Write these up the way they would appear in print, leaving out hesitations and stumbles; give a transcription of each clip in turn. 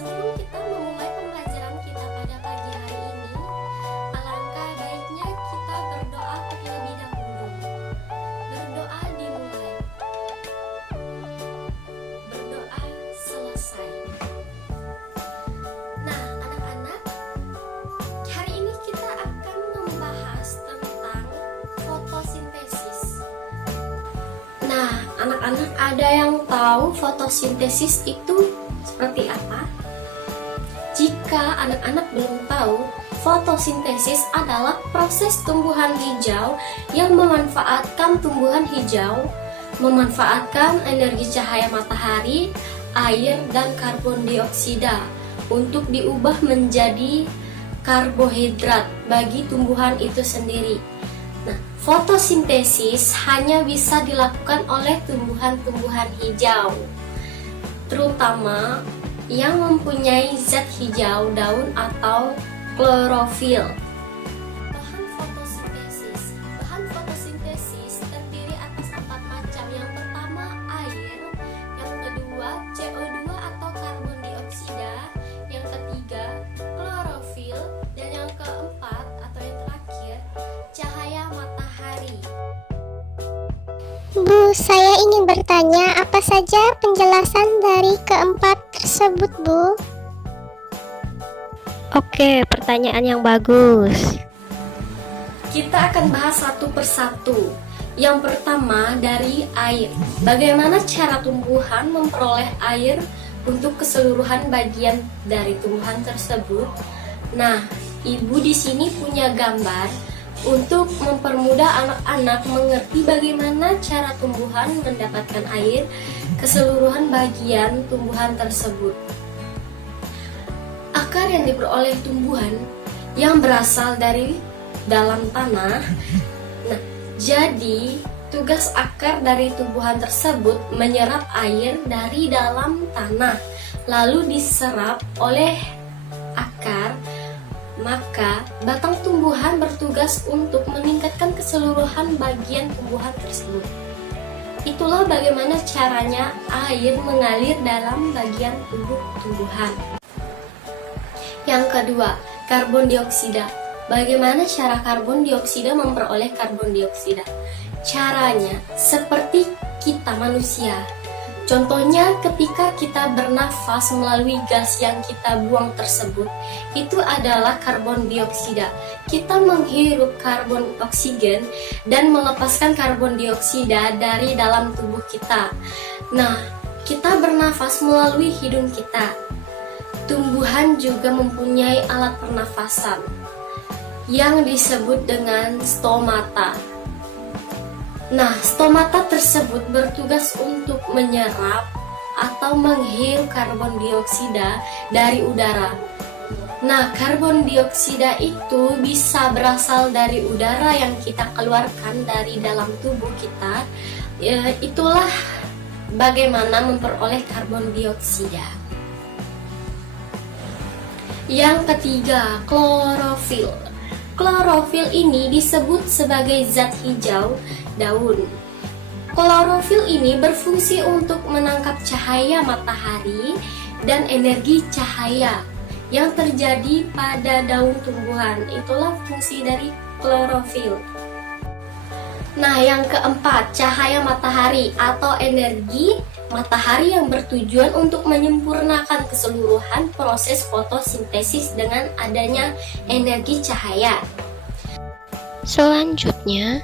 Sebelum kita memulai pembelajaran kita pada pagi hari ini, alangkah baiknya kita berdoa terlebih dahulu. Berdoa dimulai, berdoa selesai. Nah, anak-anak, hari ini kita akan membahas tentang fotosintesis. Nah, anak-anak, ada yang tahu fotosintesis itu seperti apa? Jika anak-anak belum tahu, fotosintesis adalah proses tumbuhan hijau yang memanfaatkan tumbuhan hijau, memanfaatkan energi cahaya matahari, air, dan karbon dioksida untuk diubah menjadi karbohidrat bagi tumbuhan itu sendiri. Nah, fotosintesis hanya bisa dilakukan oleh tumbuhan-tumbuhan hijau, terutama yang mempunyai zat hijau daun atau klorofil. Bahan fotosintesis terdiri atas 4 macam. Yang pertama air, yang kedua CO2 atau karbon dioksida, yang ketiga klorofil, dan yang keempat atau yang terakhir cahaya matahari. Bu, saya ingin bertanya apa saja penjelasan dari keempat tersebut, Bu? Oke, pertanyaan yang bagus. Kita akan bahas satu persatu. Yang pertama dari air. Bagaimana cara tumbuhan memperoleh air untuk keseluruhan bagian dari tumbuhan tersebut? Nah, Ibu di sini punya gambar untuk mempermudah anak-anak mengerti bagaimana cara tumbuhan mendapatkan air keseluruhan bagian tumbuhan tersebut. Akar yang diperoleh tumbuhan yang berasal dari dalam tanah. Nah, jadi tugas akar dari tumbuhan tersebut menyerap air dari dalam tanah, lalu diserap oleh akar. Maka batang tumbuhan bertugas untuk meningkatkan keseluruhan bagian tumbuhan tersebut. Itulah bagaimana caranya air mengalir dalam bagian tubuh tumbuhan. Yang kedua, karbon dioksida. Bagaimana cara karbon dioksida memperoleh karbon dioksida? Caranya seperti kita manusia. Contohnya ketika kita bernafas melalui gas yang kita buang tersebut, itu adalah karbon dioksida. Kita menghirup karbon oksigen dan melepaskan karbon dioksida dari dalam tubuh kita. Nah, kita bernafas melalui hidung kita. Tumbuhan juga mempunyai alat pernafasan yang disebut dengan stomata. Nah, stomata tersebut bertugas untuk menyerap atau menghirup karbon dioksida dari udara. Nah, karbon dioksida itu bisa berasal dari udara yang kita keluarkan dari dalam tubuh kita. Itulah bagaimana memperoleh karbon dioksida. Yang ketiga, klorofil. Klorofil ini disebut sebagai zat hijau daun. Klorofil ini berfungsi untuk menangkap cahaya matahari dan energi cahaya yang terjadi pada daun tumbuhan. Itulah fungsi dari klorofil. Nah, yang keempat, cahaya matahari atau energi matahari yang bertujuan untuk menyempurnakan keseluruhan proses fotosintesis dengan adanya energi cahaya. Selanjutnya,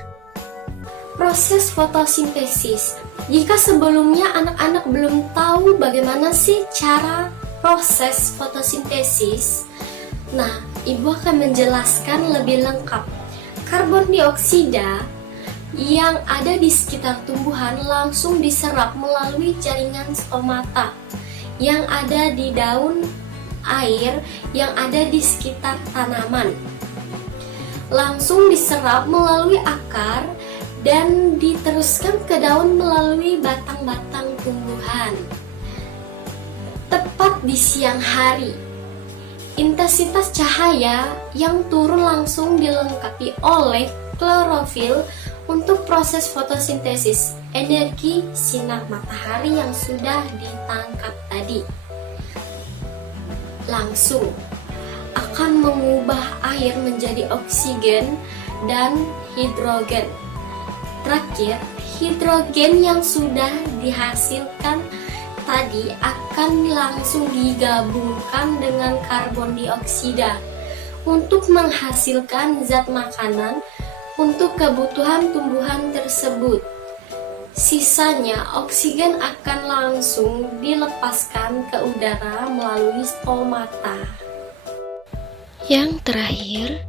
proses fotosintesis. Jika sebelumnya anak-anak belum tahu bagaimana sih cara proses fotosintesis, nah, Ibu akan menjelaskan lebih lengkap. Karbon dioksida yang ada di sekitar tumbuhan langsung diserap melalui jaringan stomata yang ada di daun air yang ada di sekitar tanaman. Langsung diserap melalui akar dan diteruskan ke daun melalui batang-batang tumbuhan. Tepat di siang hari, intensitas cahaya yang turun langsung dilengkapi oleh klorofil untuk proses fotosintesis energi sinar matahari yang sudah ditangkap tadi. langsung akan mengubah air menjadi oksigen dan hidrogen. Terakhir, hidrogen yang sudah dihasilkan tadi akan langsung digabungkan dengan karbon dioksida untuk menghasilkan zat makanan untuk kebutuhan tumbuhan tersebut. Sisanya, oksigen akan langsung dilepaskan ke udara melalui stomata. Yang terakhir,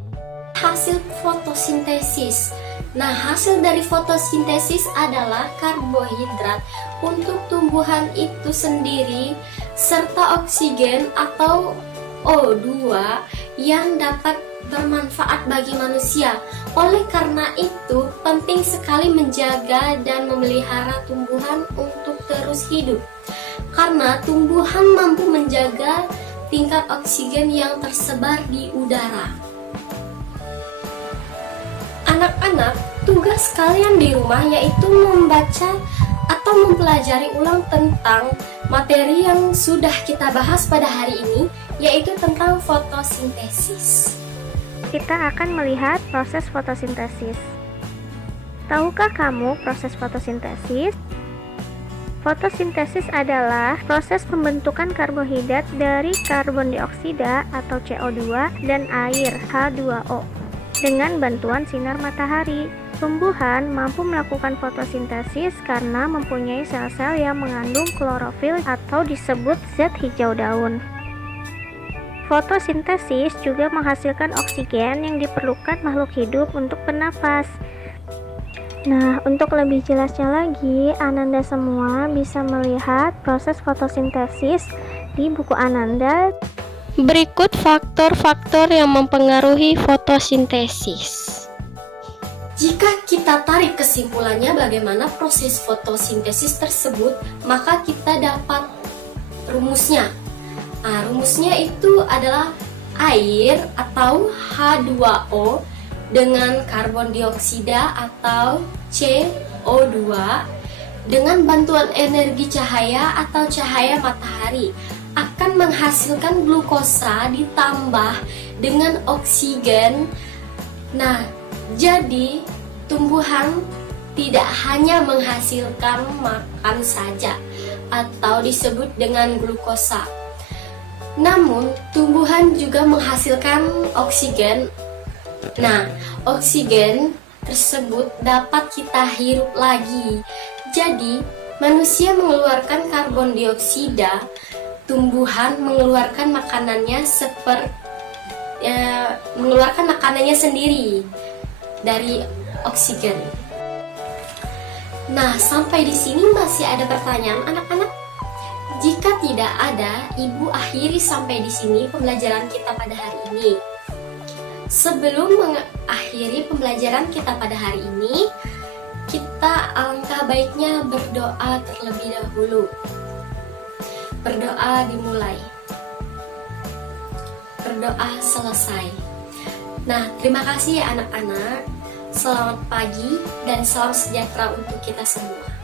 Hasil fotosintesis. Nah, hasil dari fotosintesis adalah karbohidrat untuk tumbuhan itu sendiri serta oksigen atau O2 yang dapat bermanfaat bagi manusia. Oleh karena itu, penting sekali menjaga dan memelihara tumbuhan untuk terus hidup. Karena tumbuhan mampu menjaga tingkat oksigen yang tersebar di udara. Anak-anak, tugas kalian di rumah yaitu membaca atau mempelajari ulang tentang materi yang sudah kita bahas pada hari ini, yaitu tentang fotosintesis. Kita akan melihat proses fotosintesis. Tahukah kamu proses fotosintesis? Fotosintesis adalah proses pembentukan karbohidrat dari karbon dioksida atau CO2 dan air H2O. Dengan bantuan sinar matahari, tumbuhan mampu melakukan fotosintesis karena mempunyai sel-sel yang mengandung klorofil atau disebut zat hijau daun. Fotosintesis juga menghasilkan oksigen yang diperlukan makhluk hidup untuk bernapas. Nah, untuk lebih jelasnya lagi, Ananda semua bisa melihat proses fotosintesis di buku Ananda. berikut faktor-faktor yang mempengaruhi fotosintesis. Jika kita tarik kesimpulannya bagaimana proses fotosintesis tersebut, maka kita dapat rumusnya. Nah, rumusnya itu adalah air atau H2O dengan karbon dioksida atau CO2 dengan bantuan energi cahaya atau cahaya matahari akan menghasilkan glukosa ditambah dengan oksigen. Nah, jadi tumbuhan tidak hanya menghasilkan makan saja atau disebut dengan glukosa, namun tumbuhan juga menghasilkan oksigen. Nah, oksigen tersebut dapat kita hirup lagi. Jadi, manusia mengeluarkan karbon dioksida, tumbuhan mengeluarkan makanannya mengeluarkan makanannya sendiri dari oksigen. Nah, sampai di sini masih ada pertanyaan anak-anak? Jika tidak ada, Ibu akhiri sampai di sini pembelajaran kita pada hari ini. Sebelum mengakhiri pembelajaran kita pada hari ini, kita alangkah baiknya berdoa terlebih dahulu. Berdoa dimulai. Berdoa selesai. Nah, terima kasih ya anak-anak. Selamat pagi dan salam sejahtera untuk kita semua.